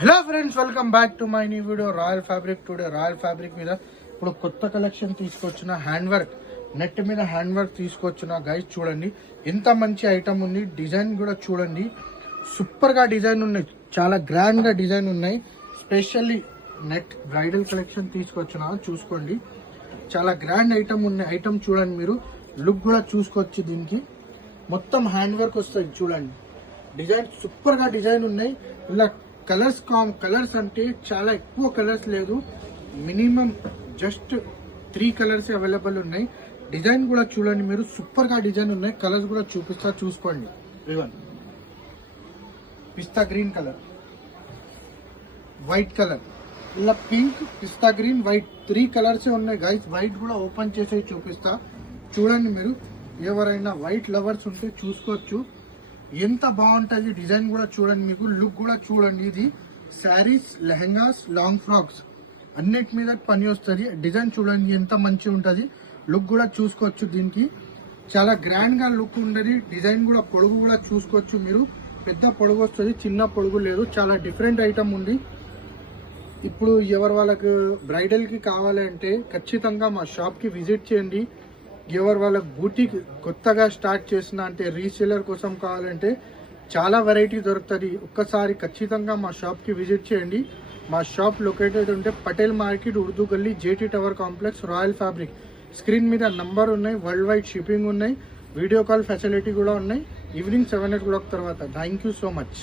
Hello friends, welcome back to my new video royal fabric. Today royal fabric మీద ఇప్పుడు కొత్త collection తీసుకొచ్చిన hand work, net మీద hand work తీసుకొచ్చిన guys. చూడండి ఎంత మంచి ఐటమ్ ఉంది. డిజైన్ కూడా చూడండి, సూపర్ గా డిజైన్ ఉన్నాయి, చాలా గ్రాండ్ గా డిజైన్ ఉన్నాయి. స్పెషల్లీ నెట్ బ్రైడల్ కలెక్షన్ తీసుకొచ్చిన చూసుకోండి, చాలా గ్రాండ్ ఐటమ్ ఉన్నాయి. ఐటమ్ చూడండి, మీరు లుక్ కూడా చూసుకోవచ్చు. దీనికి మొత్తం హ్యాండ్ వర్క్ వస్తుంది. చూడండి డిజైన్ సూపర్ గా డిజైన్ ఉన్నాయి. ఇలా కలర్స్ అంటే చాలా ఎక్కువ కలర్స్ లేదు, మినిమం జస్ట్ 3 కలర్స్ అవైలబుల్ ఉన్నాయి. డిజైన్ కూడా చూడండి మీరు, సూపర్ గా డిజైన్ ఉన్నాయి. కలర్స్ కూడా చూపిస్తా, చూసుకోండి. ఇవన్ పిస్తా గ్రీన్ కలర్, వైట్ కలర్, ఇలా పింక్, పిస్తా గ్రీన్, వైట్ 3 కలర్స్ ఉన్నాయి గైస్. వైట్ కూడా ఓపెన్ చేసి చూపిస్తా, చూడండి మీరు. ఎవరైనా వైట్ లవర్స్ ఉంటే చూసుకోవచ్చు, ఎంత బాగుంటుంది. డిజైన్ కూడా చూడండి, మీకు లుక్ కూడా చూడండి. ఇది శారీస్, లెహంగాస్, లాంగ్ ఫ్రాక్స్ అన్నిటి మీద పని వస్తుంది. డిజైన్ చూడండి ఎంత మంచిగా ఉంటుంది. లుక్ కూడా చూసుకోవచ్చు. దీనికి చాలా గ్రాండ్ గా లుక్ ఉండదు. డిజైన్ కూడా పొడుగు కూడా చూసుకోవచ్చు మీరు, పెద్ద పొడుగు వస్తుంది, చిన్న పొడుగు లేదు. చాలా డిఫరెంట్ ఐటమ్ ఉంది. ఇప్పుడు ఎవరు వాళ్ళకు బ్రైడల్ కి కావాలంటే ఖచ్చితంగా మా షాప్ కి విజిట్ చేయండి. ఎవరు వాళ్ళ బూటిక్ కొత్తగా స్టార్ట్ చేసిన అంటే రీసేలర్ కోసం కావాలంటే చాలా వెరైటీ దొరుకుతుంది. ఒక్కసారి ఖచ్చితంగా మా షాప్కి విజిట్ చేయండి. మా షాప్ లొకేటెడ్ ఉంటే పటేల్ మార్కెట్, ఉర్దూ గల్లీ, JT tower complex, royal fabric. Screen మీద నంబర్ ఉన్నాయి, వరల్డ్ వైడ్ షిప్పింగ్ ఉన్నాయి, వీడియో కాల్ ఫెసిలిటీ కూడా ఉన్నాయి. ఈవినింగ్ 7 o'clock తర్వాత. Thank you so much.